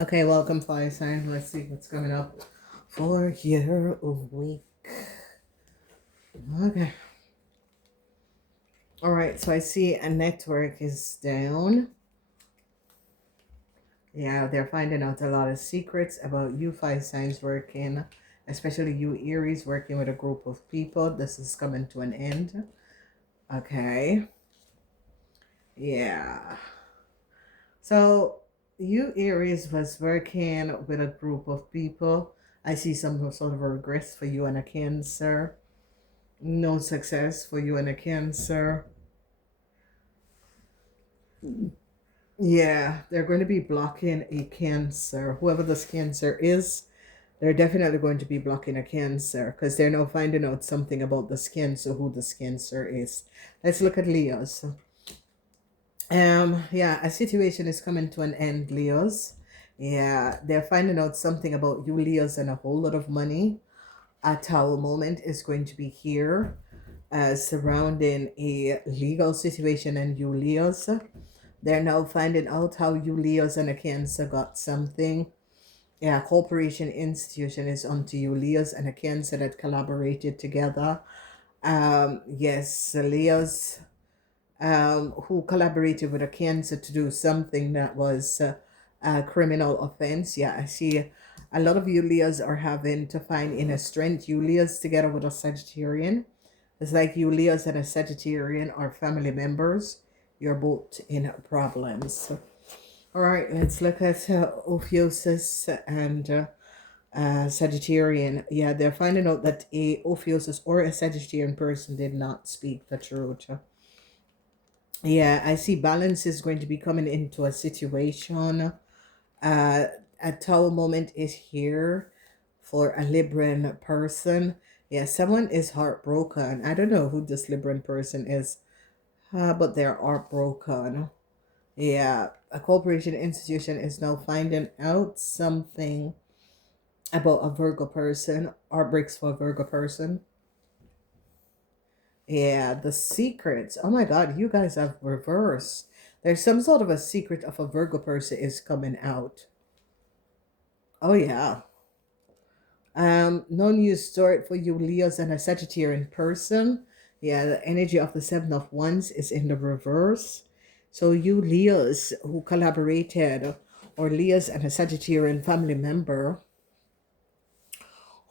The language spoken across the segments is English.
Okay, welcome, fire sign. Let's see what's coming up for your week. Okay. All right, so I see a network is down. Yeah, they're finding out a lot of secrets about you, fire signs working, especially you, Aries, working with a group of people. This is coming to an end. Okay. Yeah. So you, Aries, was working with a group of people. I see some sort of regress for you and a Cancer. No success for you and a Cancer. Yeah, they're going to be blocking a Cancer. Whoever this Cancer is, they're definitely going to be blocking a Cancer because they're now finding out something about this Cancer, who this Cancer is. Let's look at Leos. Yeah, a situation is coming to an end, Leos. Yeah, they're finding out something about you, Leos, and a whole lot of money. A Tower moment is going to be here, surrounding a legal situation and you, Leos. They're now finding out how you, Leos, and a Cancer got something. Yeah, corporation institution is onto you, Leos, and a Cancer that collaborated together. Yes, Leos who collaborated with a Cancer to do something that was a criminal offense. Yeah, I see a lot of you Leos are having to find inner strength. You Leos together with a Sagittarian. It's like you Leos and a Sagittarian are family members. You're both in problems. All right, let's look at Ophiuchus and Sagittarian. Yeah, they're finding out that a Ophiuchus or a Sagittarian person did not speak the truth. Yeah, I see balance is going to be coming into a situation. Uh, a Tower moment is here for a Libran person. Yeah, someone is heartbroken. I don't know who this Libran person is, but they're heartbroken. Yeah, a corporation institution is now finding out something about a Virgo person. Heartbreaks for a Virgo person. Yeah, the secrets. Oh my God, you guys have reverse. There's some sort of a secret of a Virgo person is coming out. Oh yeah. No news story for you, Leos and a Sagittarian person. Yeah, the energy of the Seven of Wands is in the reverse. So you Leos who collaborated, or Leos and a Sagittarian family member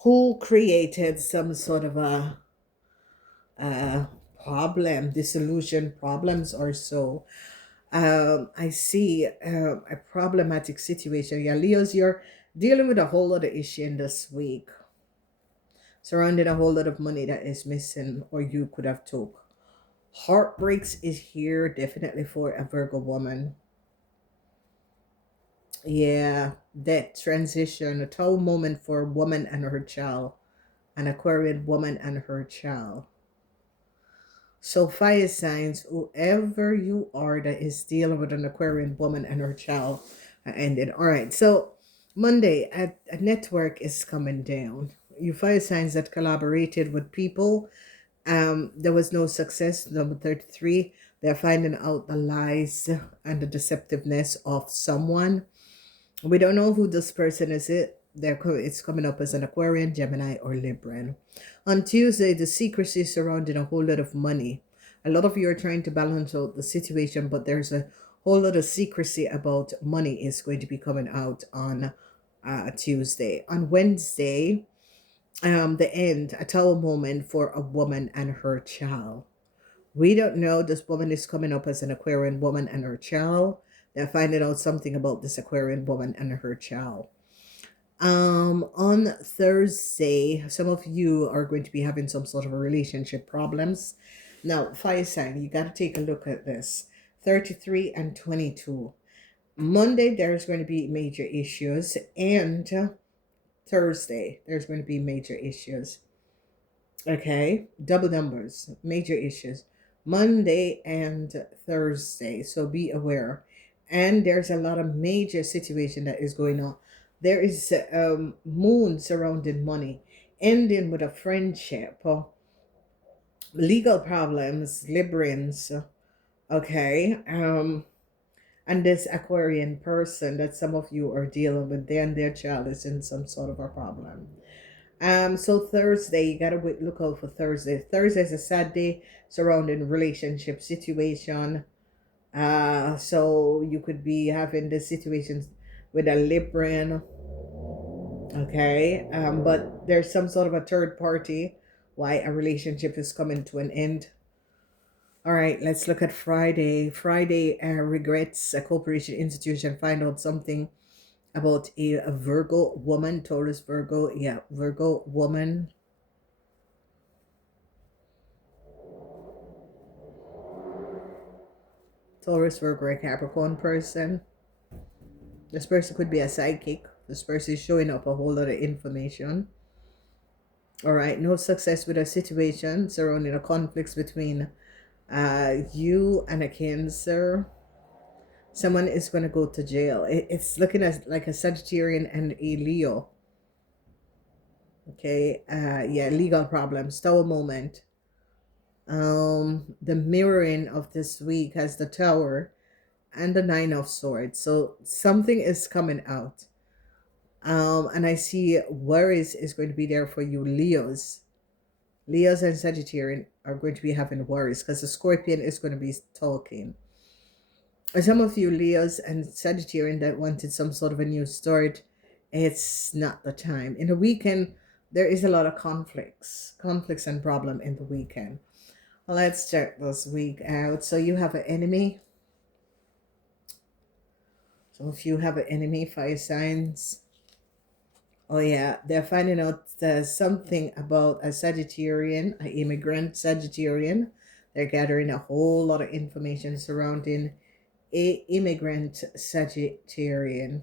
who created some sort of a uh, problem, dissolution problems or so. I see a problematic situation. Yeah, Leos, you're dealing with a whole lot of issue in this week, surrounding a whole lot of money that is missing or you could have took. Heartbreaks is here definitely for a Virgo woman. Yeah, that transition, a total moment for a woman and her child, an Aquarian woman and her child. So fire signs, whoever you are that is dealing with an Aquarian woman and her child, ended. All right. So Monday, a network is coming down. You fire signs that collaborated with people. There was no success. Number 33, they're finding out the lies and the deceptiveness of someone. We don't know who this person is. It's coming up as an Aquarian, Gemini, or Libran. On Tuesday, the secrecy surrounding a whole lot of money. A lot of you are trying to balance out the situation, but there's a whole lot of secrecy about money is going to be coming out on Tuesday. On Wednesday, the end, a tower moment for a woman and her child. We don't know. This woman is coming up as an Aquarian woman and her child. They're finding out something about this Aquarian woman and her child. On Thursday, some of you are going to be having some sort of a relationship problems. Now, fire sign, you got to take a look at this. 33 and 22. Monday, there's going to be major issues, and Thursday, there's going to be major issues. Okay, double numbers, major issues. Monday and Thursday, so be aware. And there's a lot of major situation that is going on. There is moon surrounding money, ending with a friendship, legal problems, Librans. Okay, And this Aquarian person that some of you are dealing with, they and their child is in some sort of a problem. So Thursday, you gotta look out for Thursday. Thursday is a sad day surrounding relationship situation. So you could be having the situations with a Libran, okay? But there's some sort of a third party why a relationship is coming to an end. All right, let's look at Friday. Friday, regrets a corporation institution find out something about a Virgo woman, Taurus Virgo, yeah, Virgo woman. Taurus Virgo, a Capricorn person. This person could be a psychic. This person is showing up a whole lot of information. All right, no success with a situation surrounding a conflicts between you and a Cancer. Someone is going to go to jail. It's looking at like a Sagittarian and a Leo. Okay, yeah, legal problems. Tower moment. The mirroring of this week has the Tower and the Nine of Swords. So something is coming out. And I see worries is going to be there for you, Leos. Leos and Sagittarian are going to be having worries because the Scorpion is going to be talking. Or some of you Leos and Sagittarian that wanted some sort of a new start, it's not the time. In the weekend, there is a lot of conflicts and problem in the weekend. Well, let's check this week out. So you have an enemy. So if you have an enemy, fire signs. Oh yeah, they're finding out something about a Sagittarian, an immigrant Sagittarian. They're gathering a whole lot of information surrounding a immigrant Sagittarian.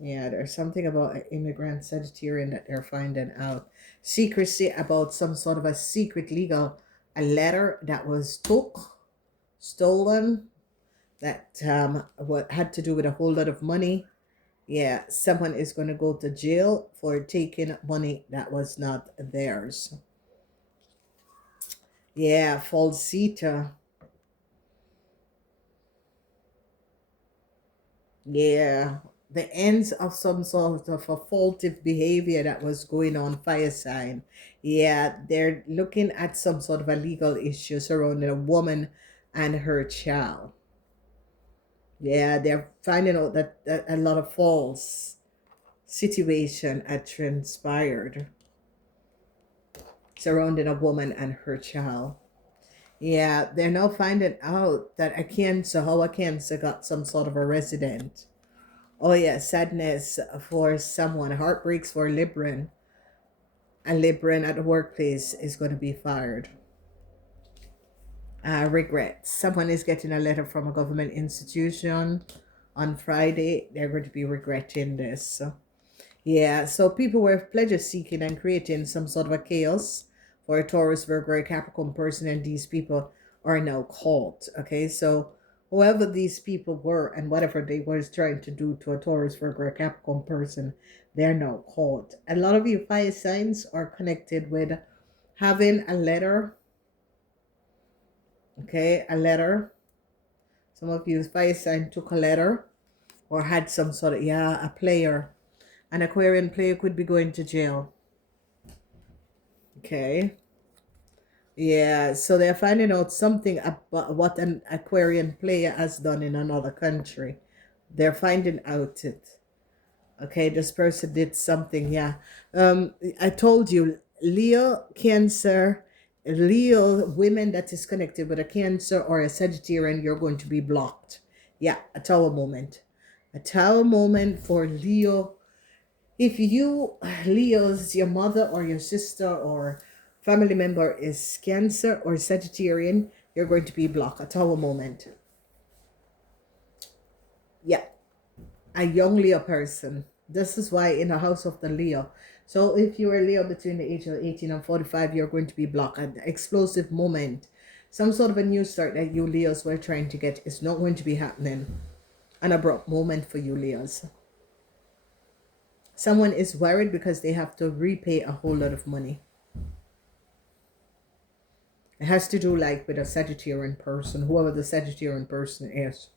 Yeah, there's something about an immigrant Sagittarian that they're finding out. Secrecy about some sort of a secret legal, a letter that was stolen, that what had to do with a whole lot of money. Yeah, someone is going to go to jail for taking money that was not theirs. Yeah, falsita. Yeah, the ends of some sort of a faulty behavior that was going on, fire sign. Yeah, they're looking at some sort of a legal issue surrounding a woman and her child. Yeah, they're finding out that a lot of false situation had transpired surrounding a woman and her child. Yeah, they're now finding out that how a Cancer got some sort of a resident. Oh yeah, sadness for someone, heartbreaks for Libran. A Libran at the workplace is going to be fired. Regret. Someone is getting a letter from a government institution on Friday. They're going to be regretting this. Yeah, so people were pleasure seeking and creating some sort of a chaos for a Taurus, Virgo, Capricorn person, and these people are now caught. Okay, so whoever these people were and whatever they was trying to do to a Taurus, Virgo, Capricorn person, they're now caught. A lot of you fire signs are connected with having a letter. Okay, a letter. Some of you fire sign took a letter or had some sort of, yeah, a player. An Aquarian player could be going to jail. Okay. Yeah, so they're finding out something about what an Aquarian player has done in another country. They're finding out it. Okay, this person did something. Yeah. I told you, Leo, Cancer, Leo, women that is connected with a Cancer or a Sagittarian, you're going to be blocked. Yeah, a tower moment. A tower moment for Leo. If you, Leo's, your mother or your sister or family member is Cancer or Sagittarian, you're going to be blocked. A tower moment. Yeah, a young Leo person. This is why in the house of the Leo. So if you are Leo between the age of 18 and 45, you're going to be blocked. An explosive moment. Some sort of a new start that you Leos were trying to get is not going to be happening. An abrupt moment for you Leos. Someone is worried because they have to repay a whole lot of money. It has to do like with a Sagittarian person, whoever the Sagittarian person is.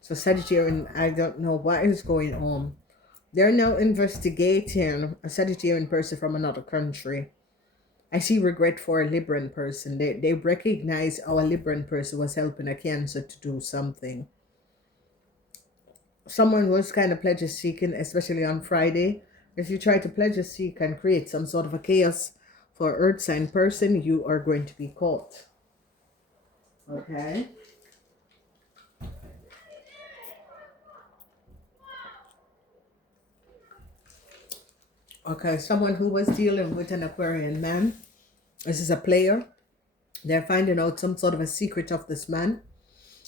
So Sagittarian, I don't know what is going on. They're now investigating a Sagittarian person from another country. I see regret for a Libran person. They recognize our Libran person was helping a Cancer to do something. Someone was kind of pleasure seeking, especially on Friday. If you try to pleasure seek and create some sort of a chaos for Earth sign person, you are going to be caught. Okay. Okay, someone who was dealing with an Aquarian man. This is a player. They're finding out some sort of a secret of this man.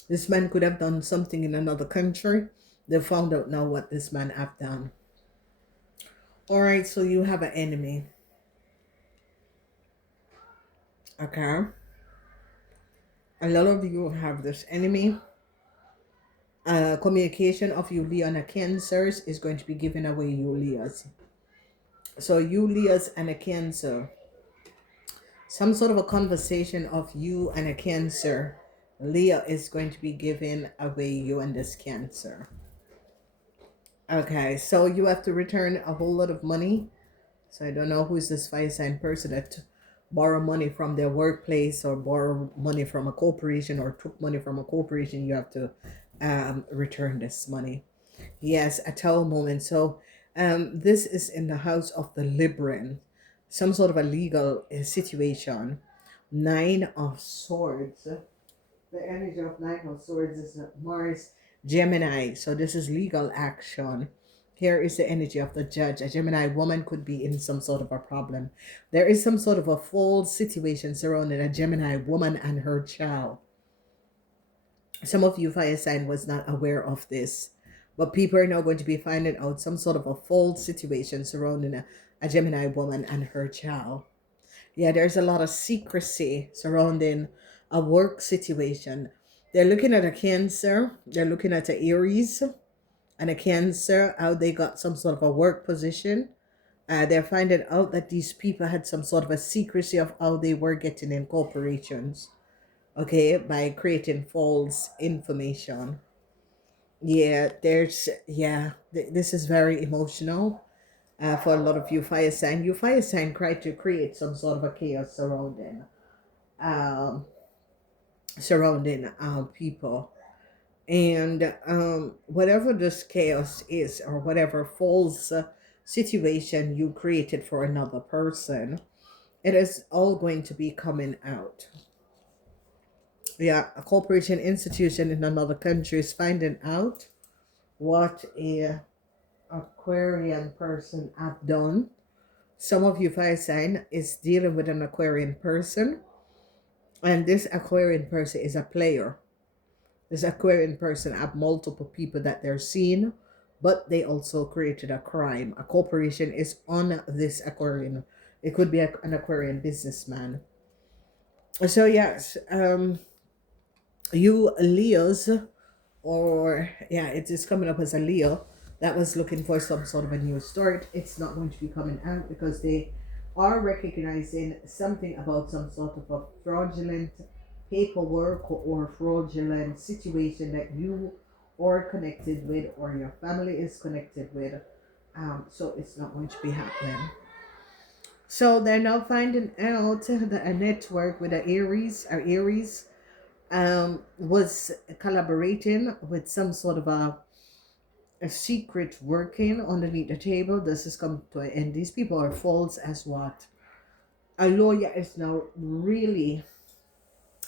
This man could have done something in another country. They found out now what this man have done. All right, so you have an enemy. Okay. A lot of you have this enemy. Communication of you Leo and a Cancers is going to be given away, you Leos. So you Leos and a Cancer. Some sort of a conversation of you and a Cancer. Leo is going to be giving away, you and this Cancer. Okay, so you have to return a whole lot of money. So I don't know who is this fire sign person that borrow money from their workplace or borrow money from a corporation or took money from a corporation. You have to return this money. Yes, a tower moment. So this is in the house of the Libran, some sort of a legal situation. 9 of Swords. The energy of 9 of Swords is Mars, Gemini. So this is legal action. Here is the energy of the Judge. A Gemini woman could be in some sort of a problem. There is some sort of a false situation surrounding a Gemini woman and her child. Some of you fire sign was not aware of this, but people are now going to be finding out some sort of a false situation surrounding a Gemini woman and her child. Yeah, there's a lot of secrecy surrounding a work situation. They're looking at a Cancer. They're looking at an Aries and a Cancer, how they got some sort of a work position. They're finding out that these people had some sort of a secrecy of how they were getting in corporations, okay, by creating false information. Yeah, this is very emotional for a lot of you fire sign. You fire sign try to create some sort of a chaos um, surrounding people. And whatever this chaos is, or whatever false situation you created for another person, it is all going to be coming out. Yeah, a corporation institution in another country is finding out what a Aquarian person have done. Some of you fire sign is dealing with an Aquarian person, and this Aquarian person is a player. This Aquarian person have multiple people that they're seeing, but they also created a crime. A corporation is on this Aquarian. It could be an Aquarian businessman. So yes, you Leos, or yeah, it is coming up as a Leo that was looking for some sort of a new start. It's not going to be coming out because they are recognizing something about some sort of a fraudulent paperwork or fraudulent situation that you are connected with or your family is connected with. So it's not going to be happening. So they're now finding out that a network with an Aries was collaborating with some sort of a secret working underneath the table. This is come to an end. These people are false as what? A lawyer is now really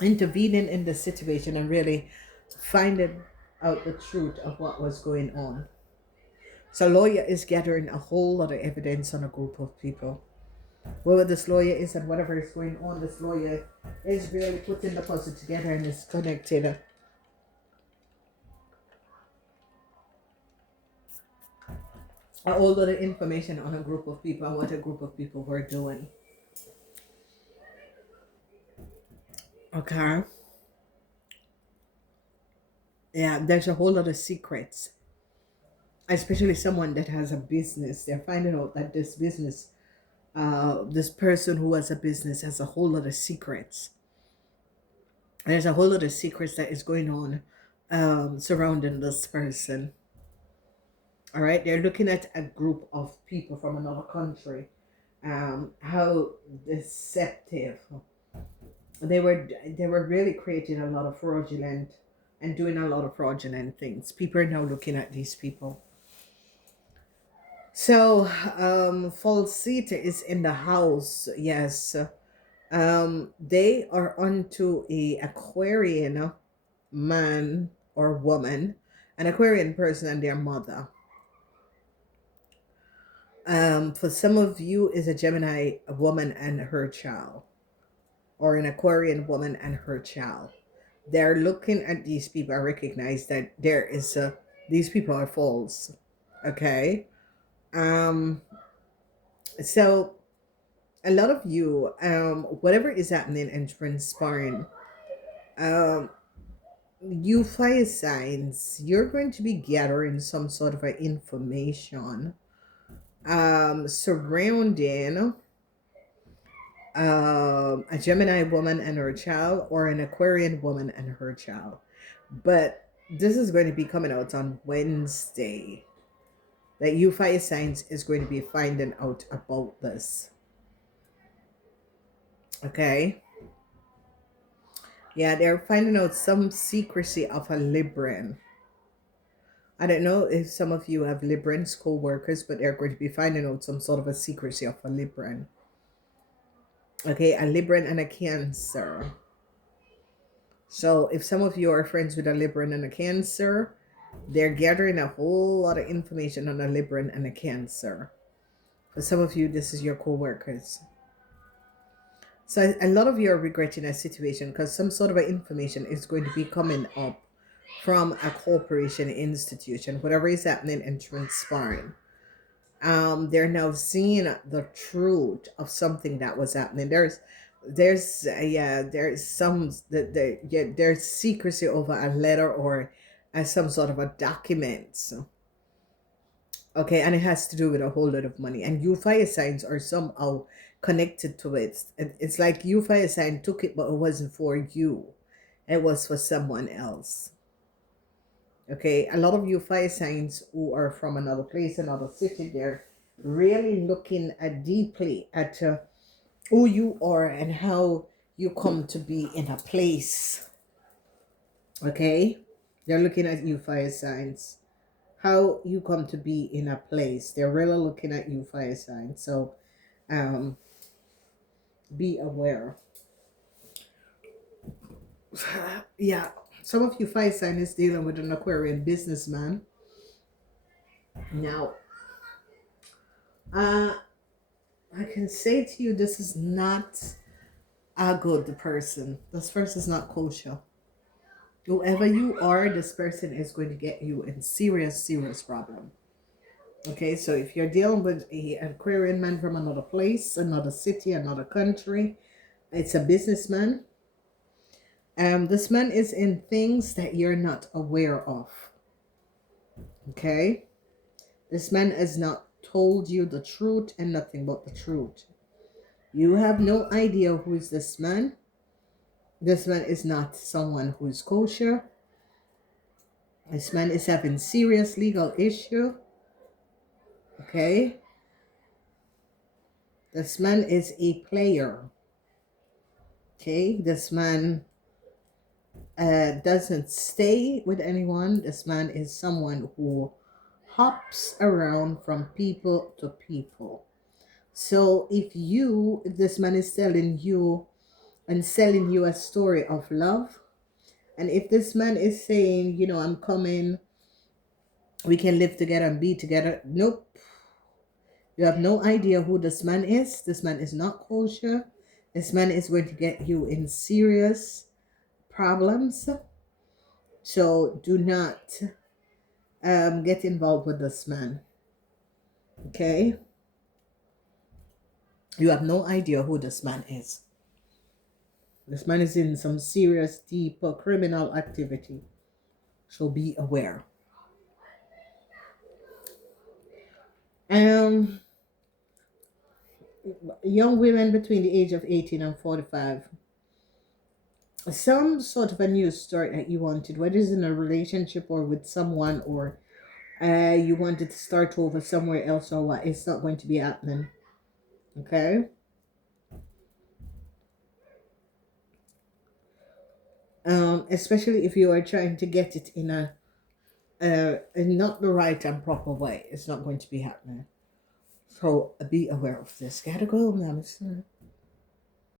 intervening in the situation and really finding out the truth of what was going on. So lawyer is gathering a whole lot of evidence on a group of people. Whoever this lawyer is and whatever is going on, this lawyer is really putting the puzzle together and is connected. A whole lot of information on a group of people and what a group of people were doing. Okay. Yeah, there's a whole lot of secrets. Especially someone that has a business. They're finding out that this business This person who has a business has a whole lot of secrets. There's a whole lot of secrets that is going on surrounding this person. All right, they're looking at a group of people from another country. How deceptive they were really creating a lot of fraudulent and doing a lot of fraudulent things. People are now looking at these people. So falsita is in the house. Yes. They are onto a Aquarian man or woman, an Aquarian person and their mother. For some of you is a Gemini woman and her child, or an Aquarian woman and her child. They're looking at these people. I recognize that there is a these people are false. Okay. Um. So a lot of you, whatever is happening and transpiring, um, you fire signs, you're going to be gathering some sort of information surrounding a Gemini woman and her child, or an Aquarian woman and her child. But this is going to be coming out on Wednesday. That you fire signs is going to be finding out about this. Okay. Yeah, they're finding out some secrecy of a Libran. I don't know if some of you have Librans co-workers, but they're going to be finding out some sort of a secrecy of a Libran. Okay, a Libran and a Cancer. So if some of you are friends with a Libran and a Cancer, they're gathering a whole lot of information on a Libran and a Cancer. For some of you, this is your co-workers. So a lot of you are regretting a situation because some sort of information is going to be coming up from a corporation institution, whatever is happening and transpiring. They're now seeing the truth of something that was happening. There's some there's secrecy over a letter or some sort of a document. Okay, and it has to do with a whole lot of money. And you fire signs are somehow connected to it. It's like you fire sign took it, but it wasn't for you. It was for someone else. Okay, a lot of you fire signs who are from another place, another city, they're really looking at deeply at who you are and how you come to be in a place. Okay, they're looking at you fire signs, how you come to be in a place. They're really looking at you fire signs. So um be aware. Yeah, some of you fire sign is dealing with an Aquarian businessman. Now I can say to you, this is not a good person. This person is not kosher. Whoever you are, this person is going to get you in serious, serious problem. Okay, so if you're dealing with an Aquarian man from another place, another city, another country, it's a businessman. This man is in things that you're not aware of. Okay, this man has not told you the truth and nothing but the truth. You have no idea who is this man. This man is not someone who is kosher. This man is having serious legal issue. Okay. This man is a player. Okay. This man doesn't stay with anyone. This man is someone who hops around from people to people. So if this man is telling you and selling you a story of love, and if this man is saying, I'm coming, we can live together and be together. Nope. You have no idea who this man is. This man is not kosher. This man is going to get you in serious problems. So do not get involved with this man. Okay? You have no idea who this man is. This man is in some serious, deep criminal activity. So be aware. Um, young women between the age of 18 and 45, some sort of a new start that you wanted, whether it's in a relationship or with someone, or you wanted to start over somewhere else, or what, it's not going to be happening. Okay. Especially if you are trying to get it in a in not the right and proper way, it's not going to be happening. So be aware of this. Gotta go, Namaste.